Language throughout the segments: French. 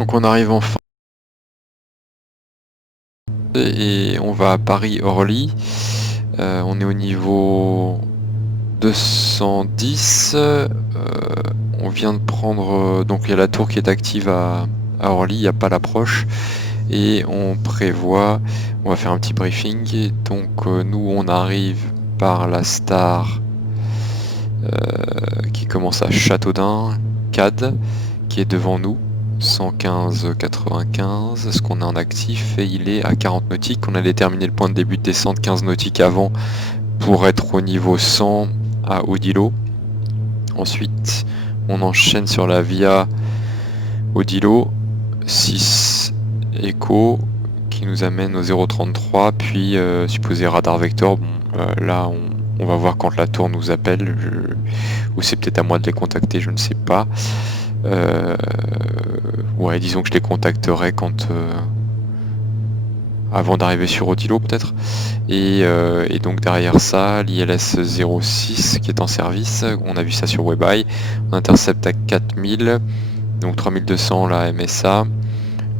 Donc on arrive enfin et on va à Paris-Orly. On est au niveau 210. On vient de prendre... donc il y a la tour qui est active à Orly, il n'y a pas l'approche. Et on prévoit... On va faire un petit briefing. Donc nous on arrive par la Star qui commence à Châteaudun, CAD, qui est devant nous. 115,95, ce qu'on a en actif, et il est à 40 nautiques. On a déterminé le point de début de descente 15 nautiques avant pour être au niveau 100 à Odilo. Ensuite, on enchaîne sur la Via Odilo, 6 Echo, qui nous amène au 0,33, puis supposé radar vecteur. Bon, là, on va voir quand la tour nous appelle, ou c'est peut-être à moi de les contacter, je ne sais pas. Ouais, disons que je les contacterai quand avant d'arriver sur Odilo peut-être. Et donc derrière ça, l'ILS 06 qui est en service, on a vu ça sur WebEye, on intercepte à 4000, donc 3200 la MSA,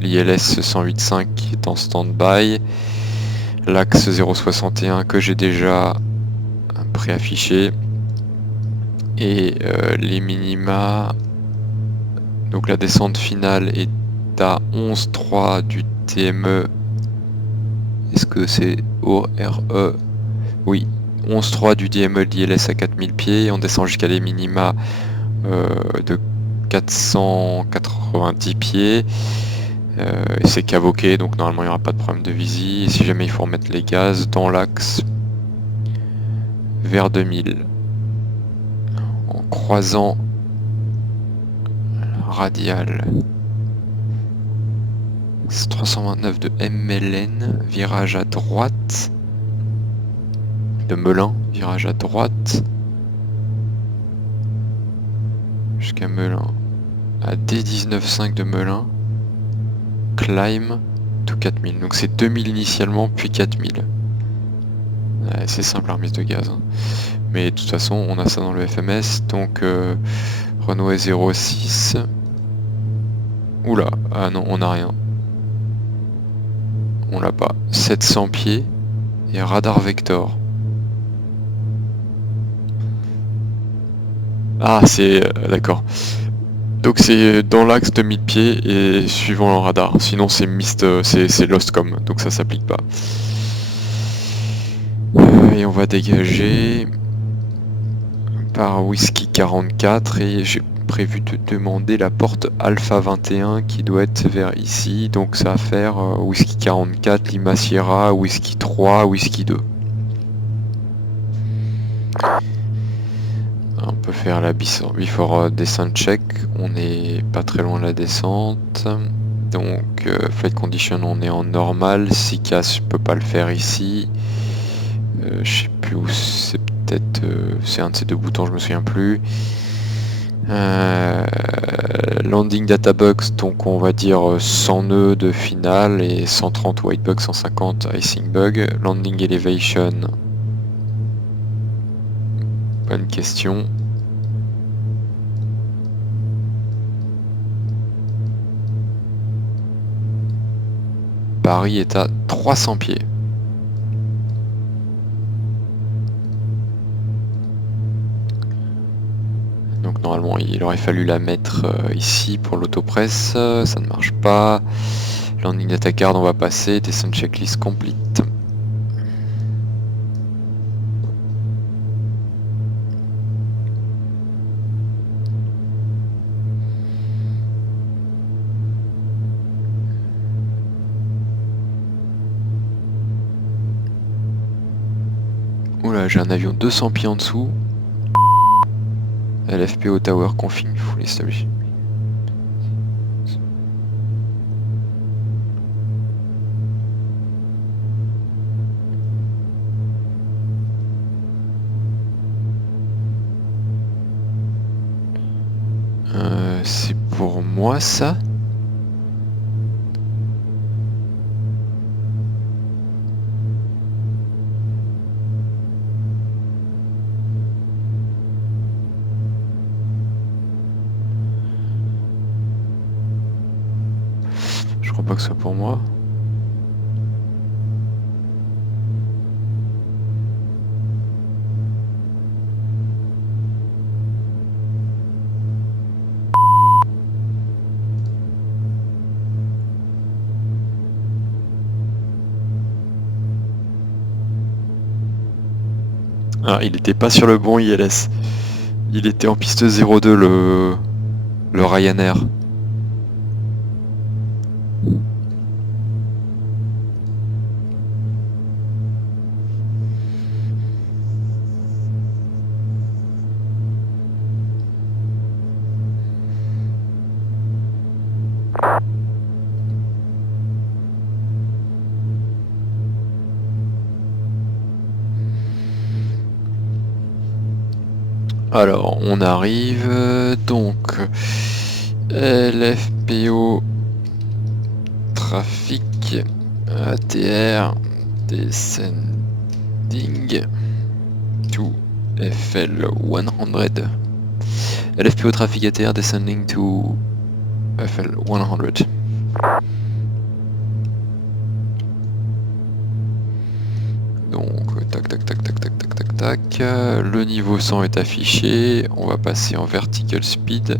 l'ILS 108.5 qui est en stand-by, l'axe 061 que j'ai déjà préaffiché, et les minima, donc la descente finale est à 11,3 du TME. Est-ce que c'est ORE? Oui, 11,3 du DME de l'ILS à 4000 pieds. On descend jusqu'à les minima de 490 pieds. C'est cavoqué, donc normalement il n'y aura pas de problème de visi. Et si jamais il faut remettre les gaz dans l'axe vers 2000, en croisant radial 329 de MLN, virage à droite, de Melun, virage à droite, jusqu'à Melun, à D19.5 de Melun, climb to 4000. Donc c'est 2000 initialement, puis 4000. Ouais, c'est simple la remise de gaz. Hein. Mais de toute façon, on a ça dans le FMS. Donc Renault 06. Oula, ah non, on n'a rien. On l'a pas. 700 pieds et radar vector. Ah, c'est... d'accord. Donc c'est dans l'axe de 1000 pieds et suivant le radar. Sinon c'est mist, c'est Lostcom, donc ça s'applique pas. Et on va dégager par Whisky 44 et j'ai prévu de demander la porte Alpha 21 qui doit être vers ici. Donc ça va faire Whisky 44, Lima Sierra, Whisky 3, Whisky 2. On peut faire la before descent check, on n'est pas très loin de la descente. Donc flight condition on est en normal, SICAS je peux pas le faire ici. Je sais plus où c'est, peut-être c'est un de ces deux boutons, je me souviens plus. Landing data box, donc on va dire 100 nœuds de finale et 130 white bug, 150 icing bug. Landing elevation, bonne question. Paris est à 300 pieds. Donc normalement il aurait fallu la mettre ici pour l'autopresse, ça ne marche pas. Landing data card on va passer, descent checklist complete. Oula, j'ai un avion 200 pieds en dessous. LFPO Tower config full established. C'est pour moi ça? Je crois pas que ce soit pour moi. Ah, il était pas sur le bon ILS. Il était en piste 02, le Ryanair. Alors, on arrive donc LFPO trafic ATR descending to FL 100. LFPO trafic ATR descending to FL 100. Donc, tac, tac, tac, tac, tac, tac, tac, tac. Le niveau 100 est affiché. On va passer en vertical speed.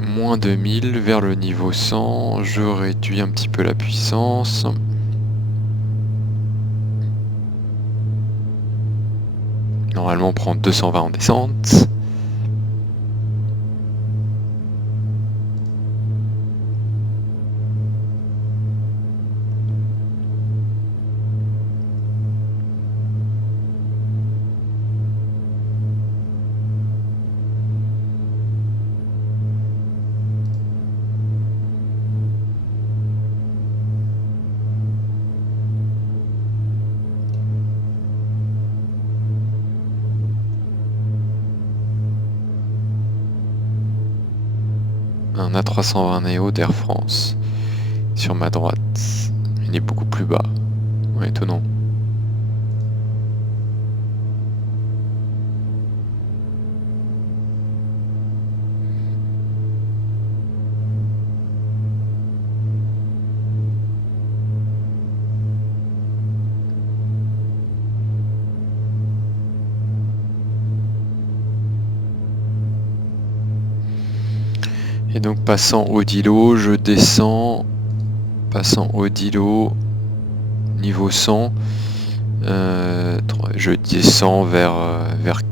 Moins 2000 vers le niveau 100. Je réduis un petit peu la puissance. Normalement, on prend 220 en descente. Un A320 Neo d'Air France sur ma droite. Il est beaucoup plus bas. Ouais, étonnant. Et donc passant au Dilo, je descends, passant au Dilo, niveau 100, je descends vers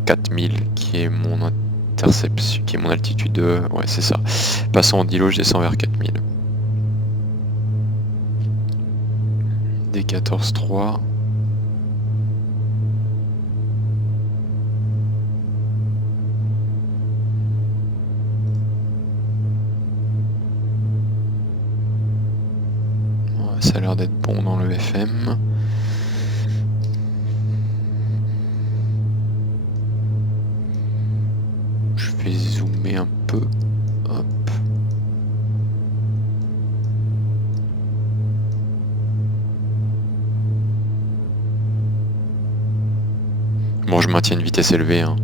4000 qui est mon interception, qui est mon altitude, ouais c'est ça. Passant au Dilo, je descends vers 4000. D14-3. Ça a l'air d'être bon dans le FM. Je vais zoomer un peu. Hop. Bon, je maintiens une vitesse élevée, hein.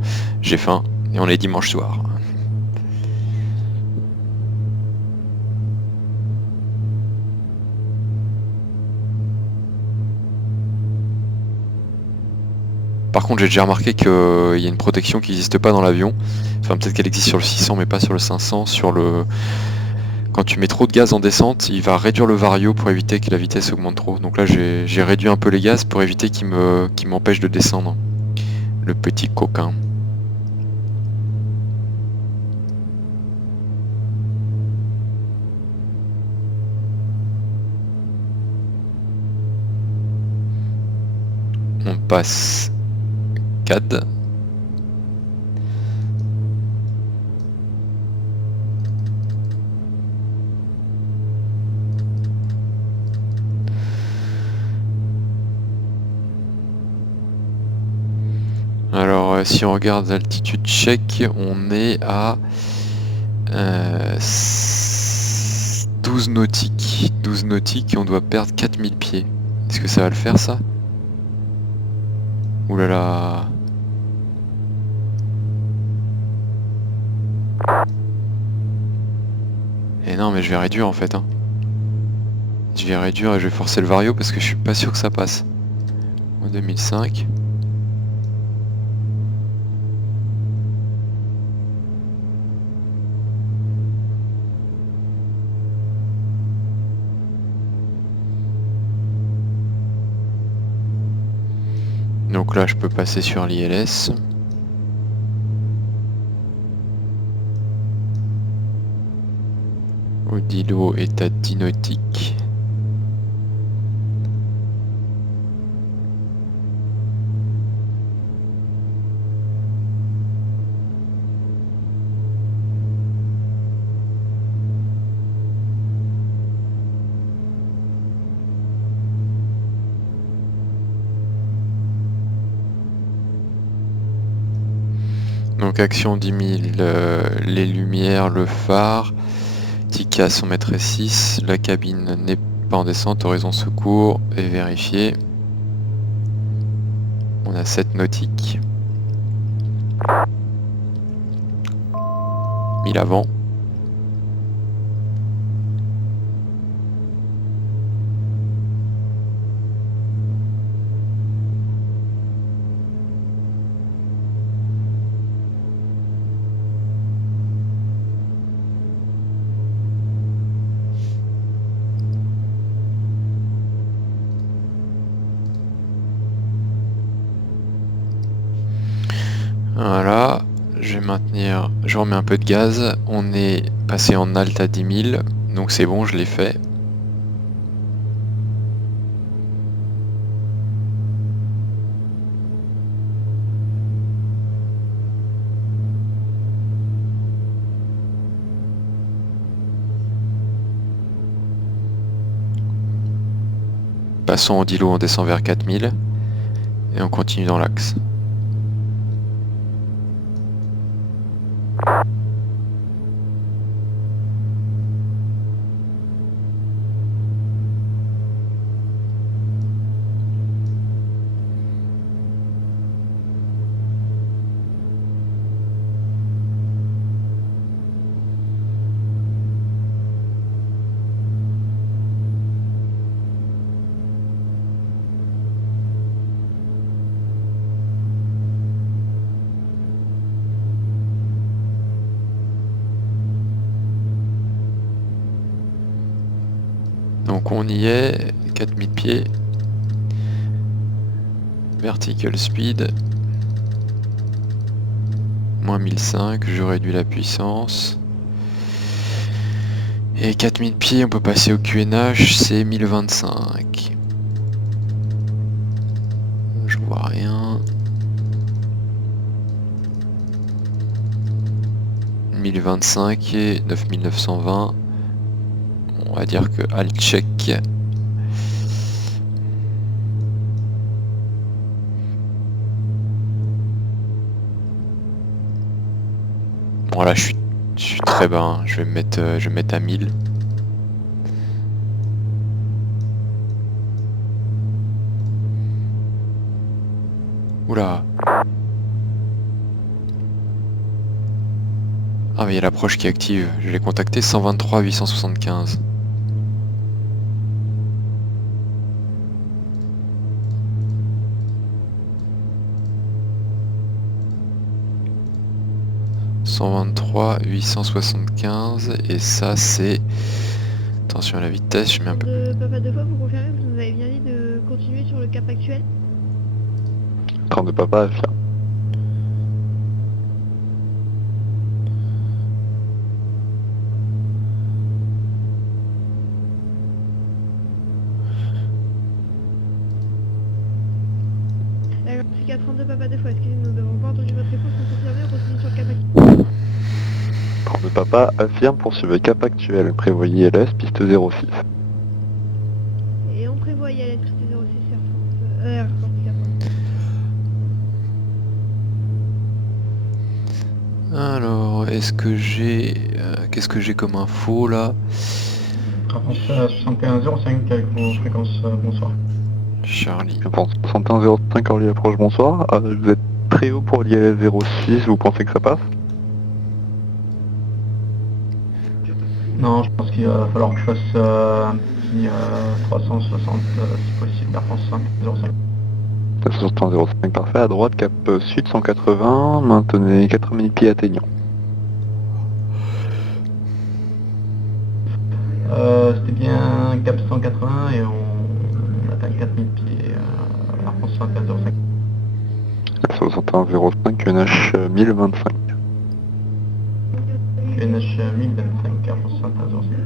J'ai faim et on est dimanche soir. Par contre, j'ai déjà remarqué qu'il y a une protection qui n'existe pas dans l'avion. Enfin, peut-être qu'elle existe sur le 600, mais pas sur le 500. Quand tu mets trop de gaz en descente, il va réduire le vario pour éviter que la vitesse augmente trop. Donc là, j'ai réduit un peu les gaz pour éviter qu'il m'empêche de descendre. Le petit coquin. On passe CAD. Alors si on regarde l'altitude tchèque, on est à 12 nautiques. 12 nautiques et on doit perdre 4000 pieds. Est-ce que ça va le faire ça? Ouh là là. Et non mais je vais réduire en fait. Hein. Je vais réduire et je vais forcer le vario parce que je suis pas sûr que ça passe. En 2005. Donc là je peux passer sur l'ILS. Odilo est à 10 nautiques. Donc action 10 000, les lumières, le phare, ticket à 100 mètres et 6, la cabine n'est pas en descente, horizon secours et vérifié. On a 7 nautiques. 1000 avant. Voilà, je vais maintenir, je remets un peu de gaz, on est passé en alt à 10 000, donc c'est bon, je l'ai fait. Passons au Dilo, on descend vers 4000 et on continue dans l'axe. Donc on y est, 4000 pieds. Vertical speed. Moins 1005, je réduis la puissance. Et 4000 pieds, on peut passer au QNH, c'est 1025. Je vois rien. 1025 et 9920. On va dire que alt check. Bon là je suis très bas, hein. Je vais me mettre à 1000. Oula. Ah mais il y a l'approche qui est active. Je l'ai contacté 123 875. « 123 875 et ça c'est... Attention à la vitesse, je mets un peu... Papa deux fois, vous confirmez que vous nous avez bien dit de continuer sur le cap actuel? 32 papa, affirme. D'accord, c'est qu'à 32 papa deux fois, excusez-nous, nous n'avons pas entendu votre réponse, vous confirmez, on continue sur le cap actuel? 32 papa, affirme, poursuivez cap actuel, prévoyez LS, piste 06. Et on prévoit y aller piste 06 R 40. Alors, est-ce que j'ai... qu'est-ce que j'ai comme info là? Avancez à 6105 avec vos fréquences, bonsoir. Charlie. Je pense 6105 Orly approche, bonsoir. Vous êtes très haut pour l'ILS 06, vous pensez que ça passe? Non, je pense qu'il va falloir que je fasse un petit 360 si possible, Air France 505. 305 parfait, à droite, cap sud 180, maintenez 4000 pieds atteignant. C'était bien cap 180 et on atteint 4000 pieds, Air France 5105. 6105, QNH 1025. QNH 1025, Air France 5105.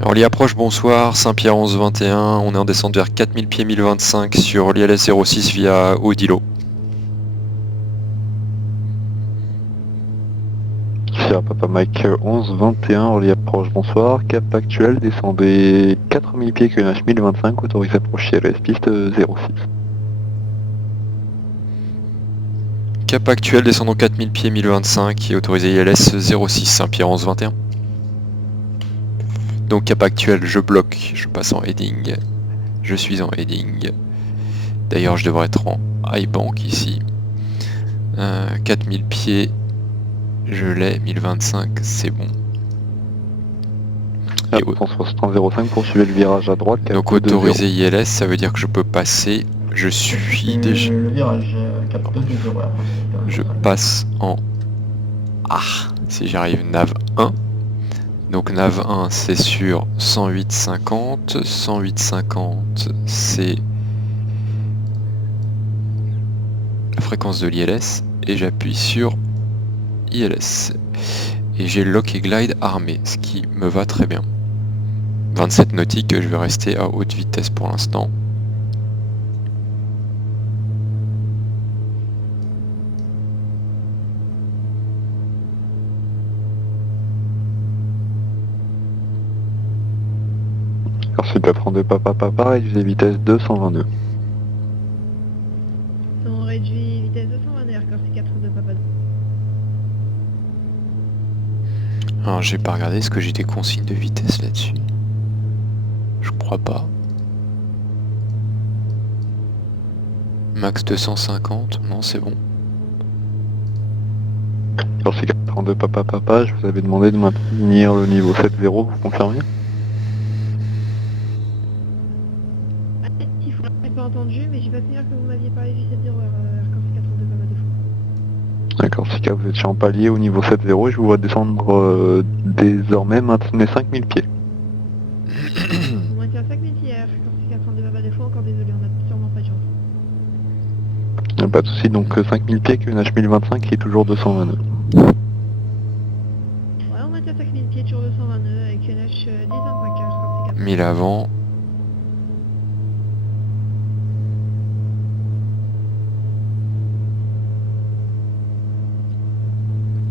Alors l'IA-approche, bonsoir, Saint-Pierre 1121, on est en descente vers 4000 pieds 1025 sur l'ILS 06 via Odilo. Sierra Papa Mike 1121, relais approche, bonsoir, cap actuel, descendez 4000 pieds QNH 1025, autorisé approcher LS, piste 06. Cap actuel, descendons 4000 pieds 1025 et autorisé ILS 06 Saint-Pierre 1121. Donc cap actuel, je bloque, je passe en heading, je suis en heading. D'ailleurs je devrais être en high bank ici. 4000 pieds, je l'ai, 1025, c'est bon. Et 6105, poursuivez le virage à droite, cap donc 220. autorisé ILS, ça veut dire que je peux passer, je suis déjà... Le virage, cap 220, Air France 5105. Je passe en... Ah, si j'arrive nav 1. Donc nav 1 c'est sur 108,50, 108,50 c'est la fréquence de l'ILS et j'appuie sur ILS. Et j'ai lock et glide armé, ce qui me va très bien. 27 nautiques, je vais rester à haute vitesse pour l'instant. Ensuite, apprendre papa, réduisez vitesse 222. On réduit vitesse 220 Air Corse 42 papa. Alors j'ai pas regardé, est-ce que j'ai des consignes de vitesse là-dessus? Je crois pas. Max 250, non c'est bon. Corse 42 papa, je vous avais demandé de maintenir le niveau 7.0, vous confirmez? Il faut l'avez pas entendu, mais j'ai pas souvenir que vous m'aviez parlé du 7-0 Air Corse 42 papa deux fois. D'accord, Sika, vous êtes chez en palier au niveau 7.0 et je vous vois descendre désormais, maintenez 5000 pieds. On maintient 5000 pieds Air Corse 42 papa deux fois, encore désolé, on a sûrement pas de chance. Pas de soucis, donc 5000 pieds, QNH 1025 qui est toujours 222. Ouais, on maintient 5000 pieds sur 222 avec une H 1025 Air Corse 42. 1000 avant.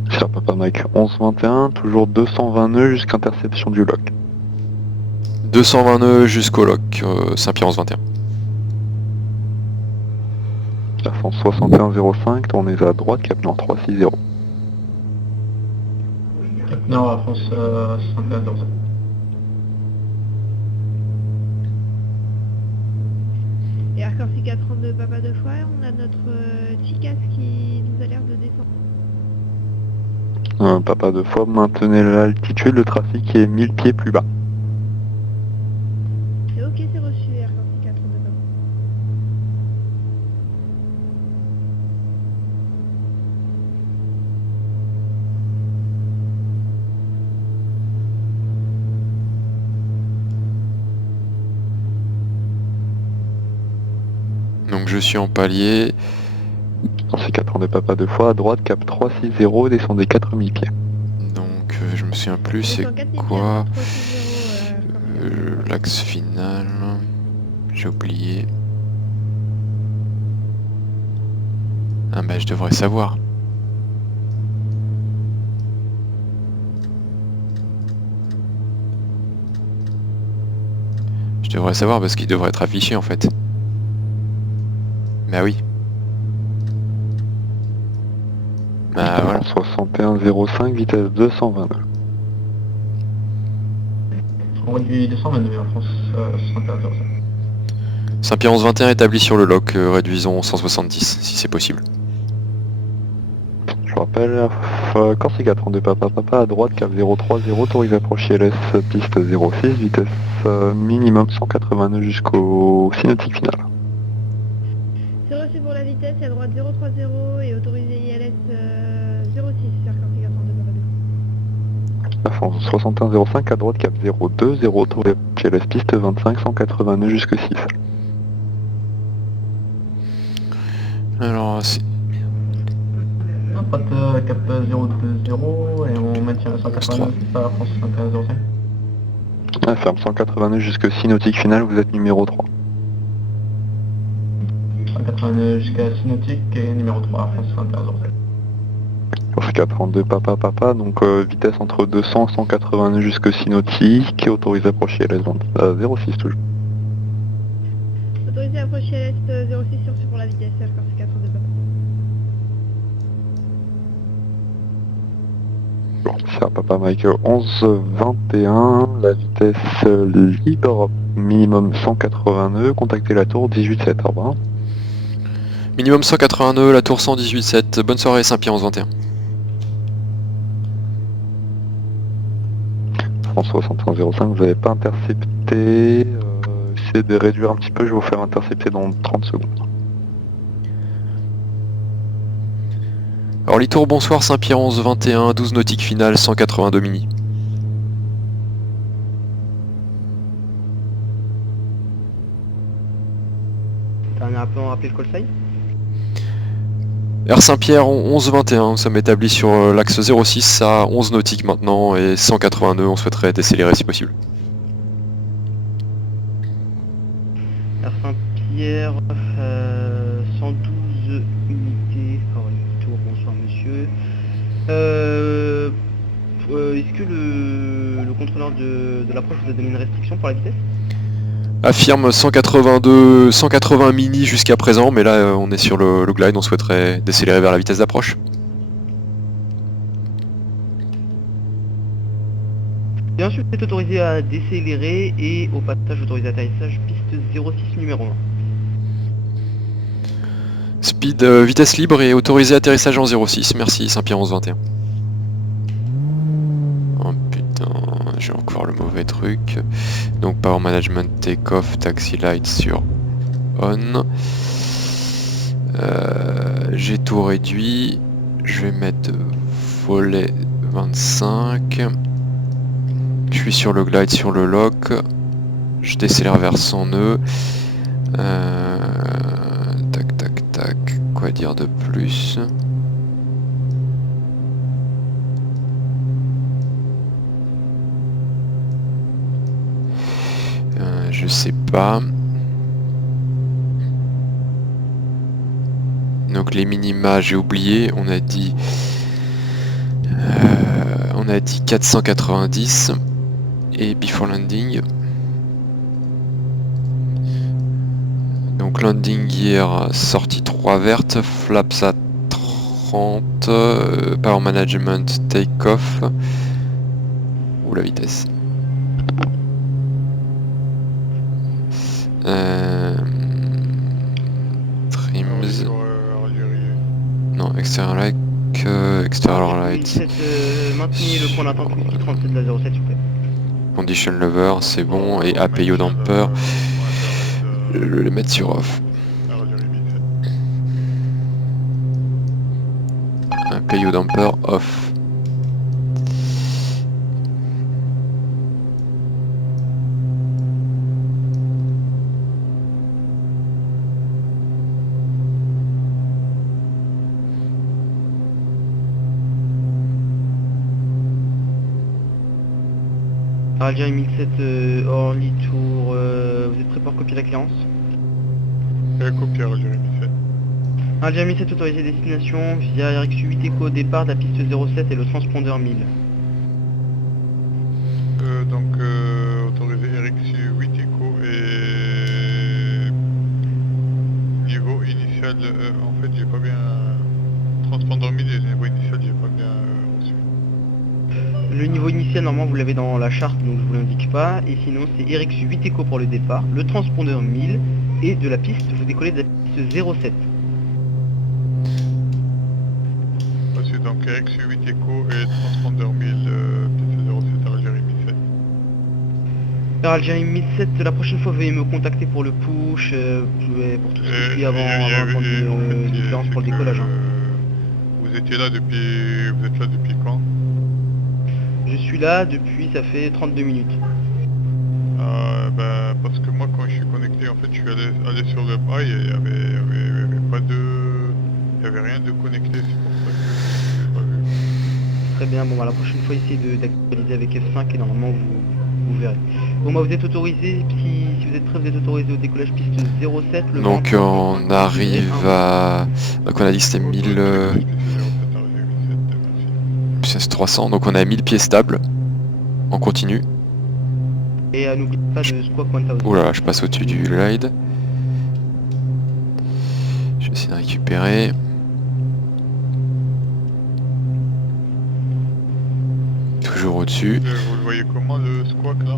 Cher Papa Mike 1121, toujours 220 nœuds jusqu'à interception du lock. 220 nœuds jusqu'au lock, Saint-Pierre 1121. Air France 6105, tournez à droite, cap nord 360. Cap Nord, Air France 5105. Et Air Corse 42 papa deux fois, on a notre Ticas qui nous a l'air de descendre. Papa deux fois, maintenez l'altitude, le trafic est 1000 pieds plus bas. Et ok, c'est reçu Air Corse 42 papa. Donc je suis en palier. Corse 42 Papa deux fois, à droite, cap 360, descendez 4000 pieds. Donc je me souviens plus c'est Descend 4000 pieds, quoi 360 l'axe final. J'ai oublié. Ah bah je devrais savoir. Je devrais savoir parce qu'il devrait être affiché en fait. Bah oui. Bah voilà. 6105, vitesse 222. On réduit 222 Air France 5105. Saint-Pierre 1121 établi sur le lock, réduisons 170 si c'est possible. Je vous rappelle. Corsica 32 papa à droite, cap 030, autorisé à approcher LS, piste 06, vitesse minimum 180 nœuds jusqu'au synoptique final. C'est reçu pour la vitesse et à droite 030 et autorisé ILS 06 sur Corsica 32 papa défaut. La France 6105 à droite, cap 020, autorisé à approcher LS, piste 25, 180 nœuds jusqu'au 6. Alors, c'est... À droite, cap 020 et on maintient 180, c'est ça, France 6105. Ah, ferme 180 nœuds jusqu'au synoptique final, vous êtes numéro 3. 180 jusqu'à Synoptique et numéro 3, France 6105. Corsica 32 papa, donc vitesse entre 200 et 180 nœuds jusqu'au synoptique, autorisé à approcher LS 06 toujours. Autorisé à approcher LS 06 sur reçu pour la vitesse Corsica 32 papa. Bon, c'est à Papa Mike 1121, la vitesse libre, minimum 180 nœuds, contactez la tour 18-7, au revoir. Minimum 180 nœuds, la tour 118.7. Bonne soirée Saint-Pierre 11-21. France 6105, vous n'avez pas intercepté, essayez de réduire un petit peu, je vais vous faire intercepter dans 30 secondes. Alors Litour, bonsoir Saint-Pierre 11-21, 12 nautique finale, 182 mini. Dernier appel, on rappelle le call sign. Air Saint-Pierre 11-21, nous sommes établis sur l'axe 06 à 11 nautiques maintenant et 180 nœuds, on souhaiterait décélérer si possible. Air Saint-Pierre, 112 unités. Alors, tour, bonsoir monsieur. Est-ce que le contrôleur de l'approche vous a donné une restriction pour la vitesse? Affirme 180 mini jusqu'à présent, mais là on est sur le glide, on souhaiterait décélérer vers la vitesse d'approche. Bien sûr, c'est autorisé à décélérer et au passage autorisé atterrissage piste 06 numéro 1. Speed vitesse libre et autorisé atterrissage en 06, merci Saint-Pierre 11-21. Oh putain, j'ai encore le mauvais truc. Donc power management take-off, taxi light sur on. J'ai tout réduit. Je vais mettre volet 25. Je suis sur le glide, sur le lock. Je décélère vers 100 nœuds. Tac tac tac. Quoi dire de plus? Je sais pas. Donc les minima j'ai oublié, on a dit 490 et before landing. Donc landing gear sortie 3 verte, flaps à 30, power management take off. Ou la vitesse. Trims. Non, extérieur light. Extérieur light. Maintenez le point d'attente 37 de la 07 s'il vous plaît. Condition lover, c'est bon. Et APO damper. Je vais le mettre sur off. APO damper off. Algérie 1007 Orly Tour, vous êtes prêt pour copier la cléarance? Copier Algérie 1007. Algérie 1007 autorisé destination via RX8 Echo au départ de la piste 07 et le transpondeur 1000. Autorisé RX8 Echo et niveau initial, en fait j'ai pas bien transpondeur 1000 et le niveau initial j'ai pas bien reçu. Le niveau initial normalement vous l'avez dans la charte donc je vous l'indique pas et sinon c'est RX8 Echo pour le départ, le transpondeur 1000 et de la piste vous décollez de la piste 07. C'est donc Donc RX 8 Echo et transpondeur 1000, PC 07 à Algérie 1007. Alors Algérie 1007, la prochaine fois veuillez me contacter pour le push, pour tout ce qui suit avant de différence pour le décollage. Vous étiez là depuis... Vous êtes là depuis quand? Je suis là depuis, ça fait 32 minutes. Bah, parce que moi quand je suis connecté, en fait je suis allé sur le bail et il y avait pas de... Il y avait rien de connecté, c'est pour ça que je l'ai pas vu. Très bien, bon bah la prochaine fois essayez d'actualiser avec F5 et normalement vous verrez. Bon bah vous êtes autorisé, si vous êtes prêt vous êtes autorisé au décollage piste 07. Le Donc vent on arrive à... Donc on a dit que c'était 1000... PC 07 à Algérie 1007, merci. 300, donc on a 1000 pieds stables en continu. Et n'oubliez pas de squawk 1000. Oula, je passe au-dessus du glide. Je vais essayer de récupérer. Toujours au-dessus. Vous le voyez comment le squawk là?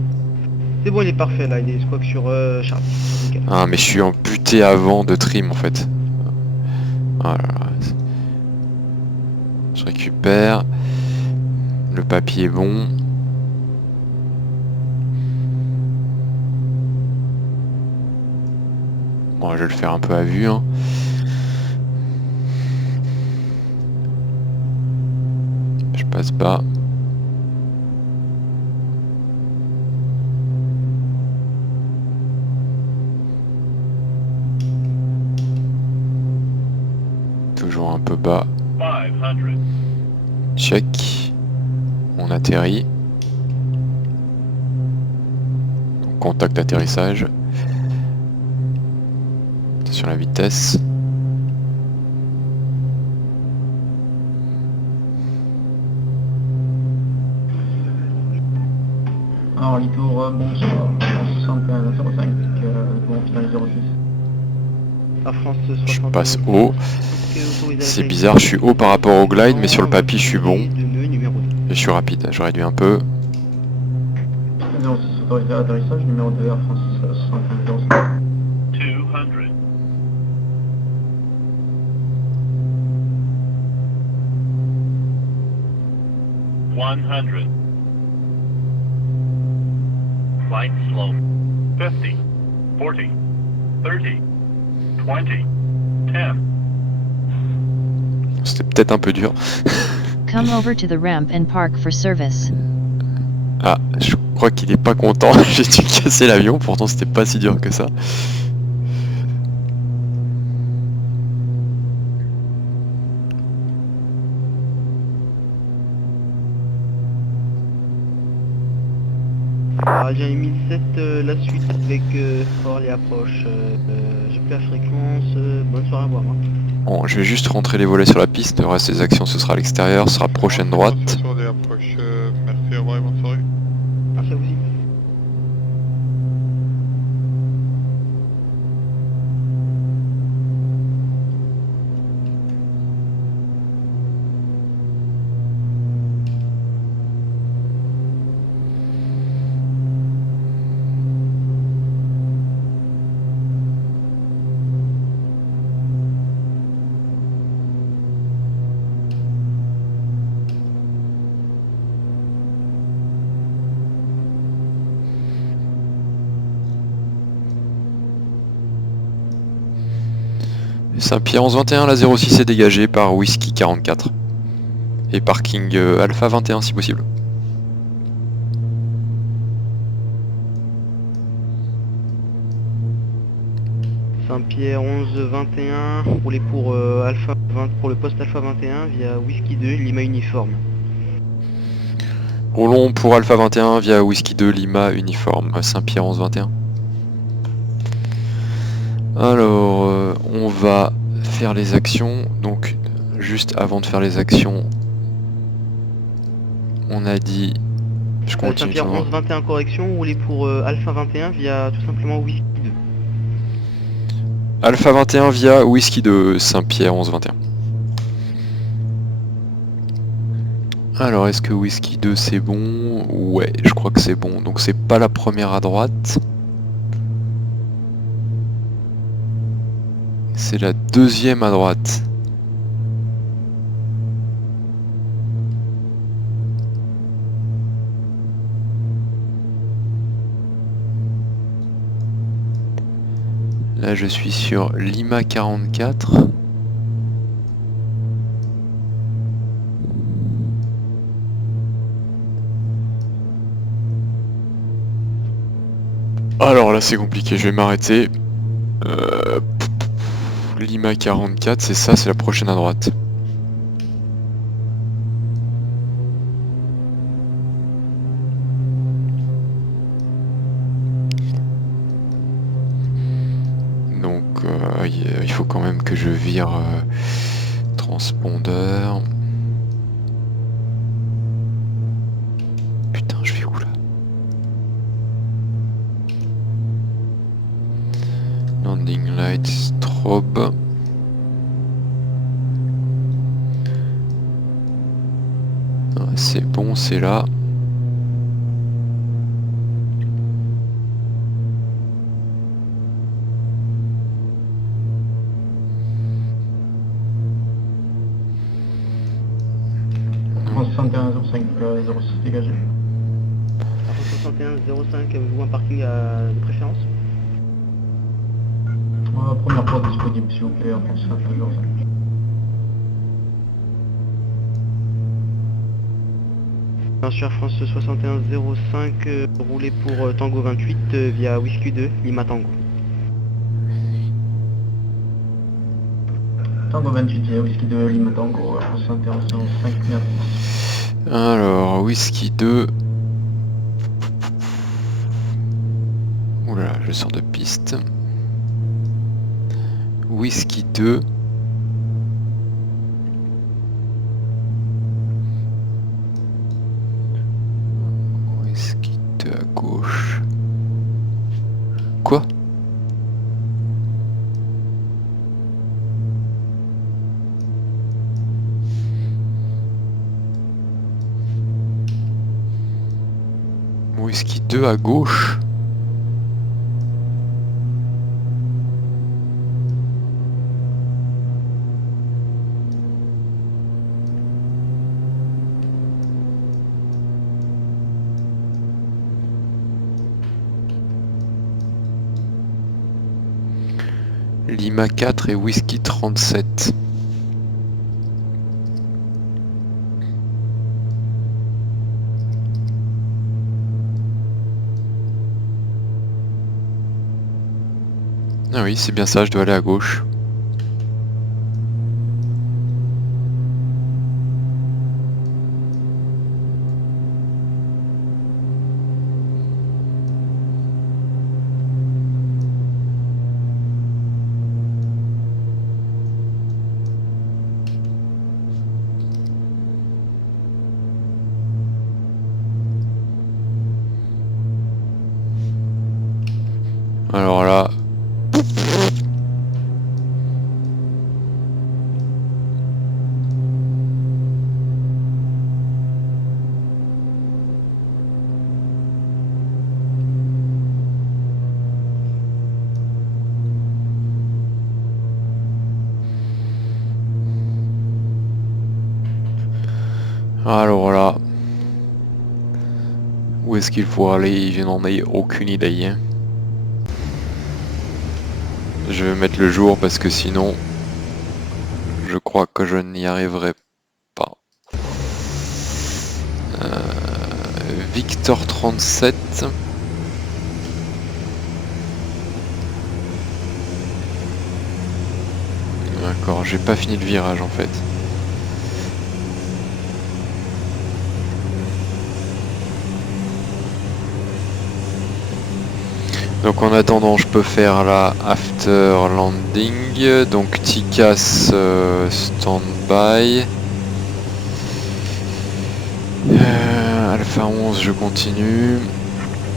C'est bon, il est parfait là, il est squawk sur Charlie. Nickel. Ah mais je suis en buté avant de trim en fait. Voilà. Je récupère. Le papier est bon. Bon, je vais le faire un peu à vue. Hein. Je passe bas. Toujours un peu bas. 500. Check. On atterrit. Donc, contact d'atterrissage. Sur la vitesse. Alors Litour, bon sur 61,05, bon final 06. À France Je 60. passe haut. C'est bizarre, je suis haut par rapport au glide, mais sur le papier je suis bon. Et je suis rapide, je réduis un peu. 06 autorisé à l'atterrissage, numéro 2 Air France 61,05. 200. 100. Flight slow. 50. 40. 30. 20. 10. C'était peut-être un peu dur. Come over to the ramp and park for service. Ah, je crois qu'il est pas content. J'ai dû casser l'avion, pourtant c'était pas si dur que ça. Algérie 1007, la suite avec Orly approche. J'ai plus la fréquence. Bonne soirée à voir. Hein. Bon, je vais juste rentrer les volets sur la piste. Le reste des actions, ce sera à l'extérieur, ce sera prochaine droite. Sur les approches, merci, au revoir et bonne soirée. Merci à vous aussi. Saint-Pierre 1121, la 06 est dégagée par Whisky 44. Et parking Alpha 21 si possible. Saint-Pierre 1121, roulez pour Alpha 20 pour le poste Alpha 21 via Whisky 2 Lima uniforme. Roulons pour Alpha 21 via Whisky 2 Lima uniforme, Saint-Pierre 1121. Alors, on va faire les actions. Donc, juste avant de faire les actions, on a dit... Je continue. Saint-Pierre 1121 correction, roulez pour Alpha 21 via tout simplement Whisky 2. Alpha 21 via Whisky 2, Saint-Pierre 1121. Alors, est-ce que Whisky 2 c'est bon? Ouais, je crois que c'est bon. Donc c'est pas la première à droite. C'est la deuxième à droite. Là je suis sur Lima 44. Alors là c'est compliqué, je vais m'arrêter. Lima 44, c'est ça, c'est la prochaine à droite. Donc il faut quand même que je vire transpondeur. Putain, je vais où là? Landing light, strobe. Ah, c'est bon, c'est là. En 61,05 06 dégagé. Par 61,05, avez-vous un parking de préférence? Première porte disponible s'il vous plaît, en 61,05. Sur Air France 6105, roulez pour Tango 28 via Whisky 2, Lima Tango. Tango 28 via Whisky 2, Lima Tango, Air France 61,05, merci. Alors, Whisky 2. Oula, je sors de piste. Whisky 2. Whisky 2 à gauche. Quoi? Whisky 2 à gauche. Lima 4 et Whisky 37. Ah oui, c'est bien ça, je dois aller à gauche. Alors là... Alors là... Où est-ce qu'il faut aller? Je n'en ai aucune idée. Hein. Je vais mettre le jour parce que sinon... Je crois que je n'y arriverai pas. Victor 37. D'accord, j'ai pas fini le virage en fait. Donc en attendant, je peux faire la after landing, donc TCAS standby. Alpha 11, je continue.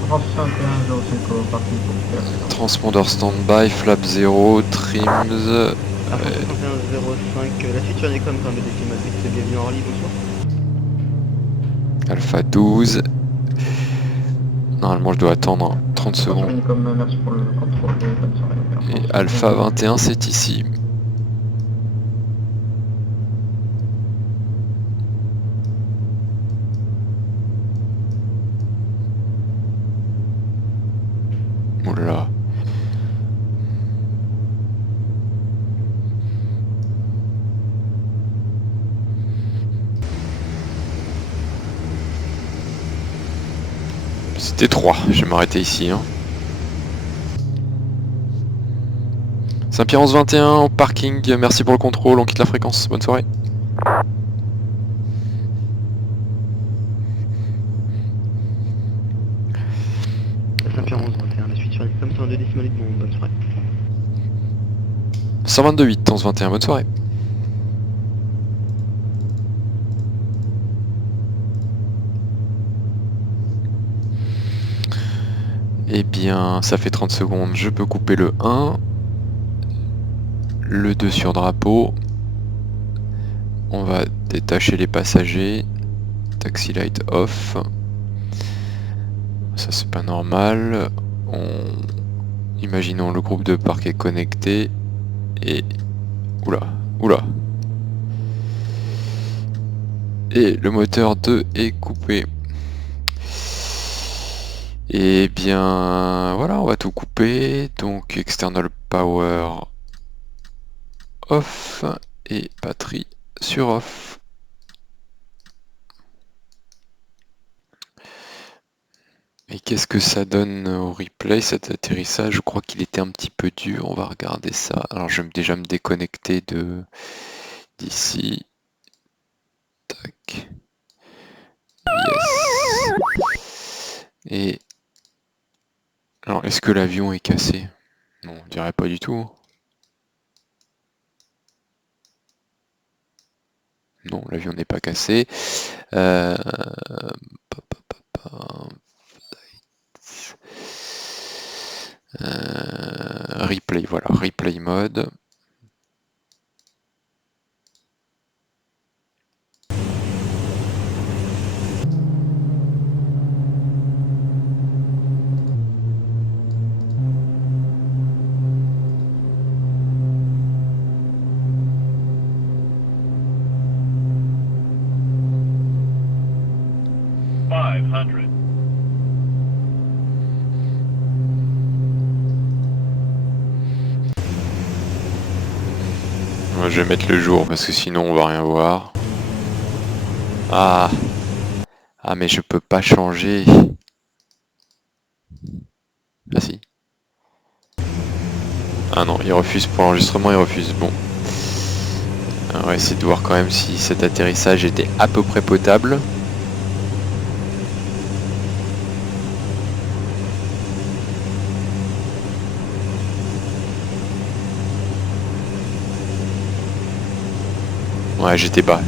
France 61,05 au parking pour faire. Transpondeur standby, flap 0, trims. Air France 6105, la suite sur Necom permet d'estimer c'est bienvenue en rallye, bonsoir. Alpha 12. Normalement je dois attendre 30 secondes. Comme merci pour le contrôle et bonne soirée. Et Alpha 21 c'est ici. Oula. C'était 3, je vais m'arrêter ici. Hein. Saint-Pierre 21 au parking, merci pour le contrôle, on quitte la fréquence, bonne soirée. Saint-Pierre 11-21, la suite sur l'ICOM 102 décimales de bonne soirée. 122.8, 11-21, bonne soirée. Eh bien, ça fait 30 secondes, je peux couper le 1. Le 2 sur drapeau. On va détacher les passagers. Taxi light off. Ça c'est pas normal. Imaginons le groupe de parc est connecté. Et... Oula, oula. Et le moteur 2 est coupé. Et bien voilà, on va tout couper. Donc external power off et batterie sur off. Et qu'est-ce que ça donne au replay cet atterrissage? Je crois qu'il était un petit peu dur, on va regarder ça. Alors je vais déjà me déconnecter d'ici. Tac. Yes. Et alors est-ce que l'avion est cassé? Non, on dirait pas du tout. Non, l'avion n'est pas cassé. Replay, voilà, replay mode. Je vais mettre le jour parce que sinon on va rien voir. Ah, mais je peux pas changer. Ah si. Ah non, il refuse pour l'enregistrement, il refuse. Bon. On va essayer de voir quand même si cet atterrissage était à peu près potable. Ouais, j'étais bas.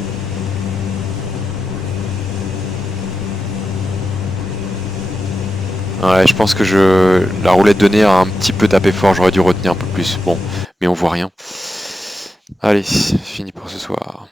Ouais, je pense que la roulette de nez a un petit peu tapé fort, j'aurais dû retenir un peu plus. Bon, mais on voit rien. Allez, fini pour ce soir.